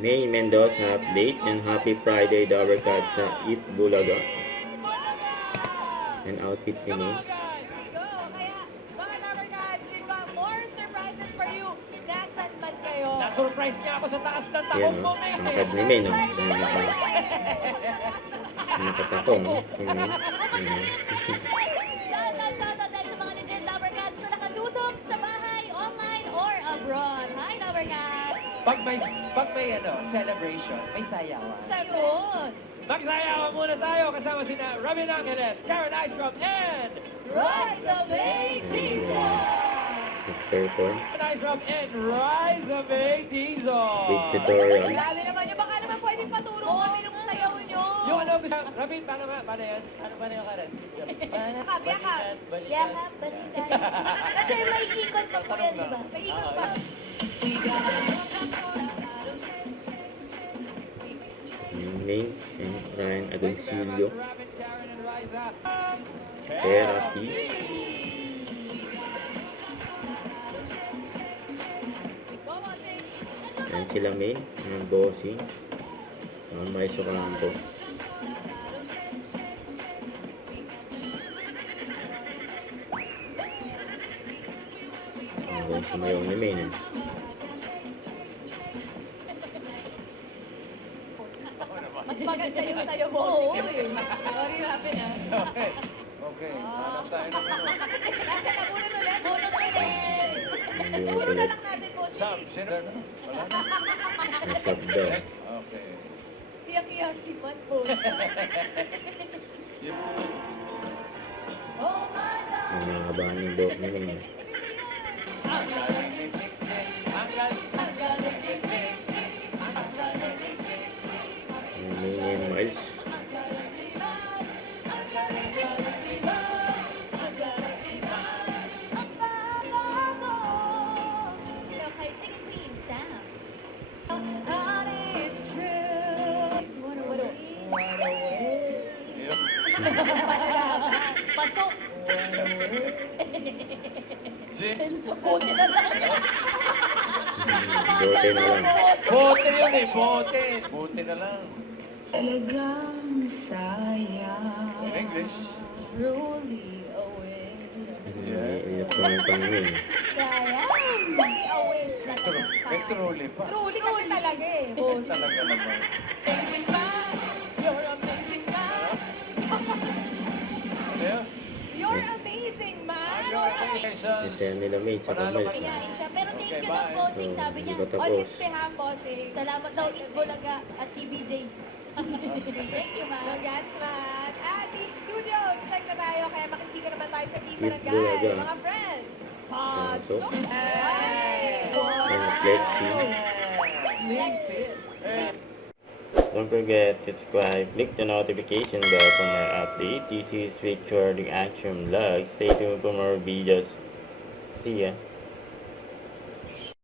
May Mendoza update and happy Friday Dabber Cats sa Eat Bulaga. And outfit ni May. Na-surprise niya ako sa taas ng takong Yan, ko no? ngayon. Tangkad ni May, no? Nakatakong, no? Shoutout dahil sa mga legit Dabber Cats na nakatutok sa bahay, online, or abroad. Hi, Dabber Cats! Pag may celebration, may sayawan. Sagot! Magsayawan muna tayo kasama sina Robin Angeles, Karen Istrom, and Rise of 18! Purple. Karen Istrom and Rise of 18 Big tutorial. Grabe naman yun. Baka naman pwedeng paturo kami nung sayaw nyo. Yung ano, Robin, paano yan? Ano ba na yung Karen? Yakap, yakap. Yakap, balikan. Kasi may ikot pa po yan, di ba? May ikot pa. May and Ryan Agoncillo. Robin, Karen, and Riza. Therapy. Yan sila May, ang bossing. Ang may sukampo. Ang sumayaw ni May. Mas maganda yung sayo mo. Oo, eh. Sorry, Robin, ah. Okay. Okay. Hanap tayo ng ano. Nasa na bunot ulit. Bunot ulit. Bunot Bunot na ulit. lang natin po. Sam, sino na? Wala na? Nasab daw. Okay. Iyak-iyak si Pat po. Oh, mother. Ang nakabahan ng buhok ni May. Ang galing ni Pixie. Ang galing. Ang galing ni Pixie. Ang galing ni Pixie. Ang May and Miles. Ang galing ni Bob. Ang galing ni Bob. Ang galing ni Bob. Ang baba mo. Okay, sing it, Queen Sam. And it's true. Wano. Pasok. Buti na lang. Bote na lang. Bote yun eh, bote. Bote na lang. Talagang sayang. English. Rolling away. Iyak pa ng pangin. Sayang. Rolling away. May truly pa. Rolling kasi talaga eh. Boss. Talaga naman. Amazing man. You're amazing man. Ano yun? You're amazing man. Congratulations. Kasi nila May sa Panalo kamay. ka na. Kayain siya. Pero thank Okay, you daw, bye. bossing. Sabi Hindi niya, pa tapos. on his behalf, bossing. Salamat daw, Eat Bulaga at TBJ. Thank you, man. Congrats, man. At Eat Studio, check na tayo. Kaya makikita naman tayo sa Team Eat Barangay. Bulaga. Mga friends. Pasok. Pasok. Ay! And Flexi. Flexi. Don't forget to subscribe, click the notification bell for more updates. This is Victor the Action Vlog. Stay tuned for more videos. See ya.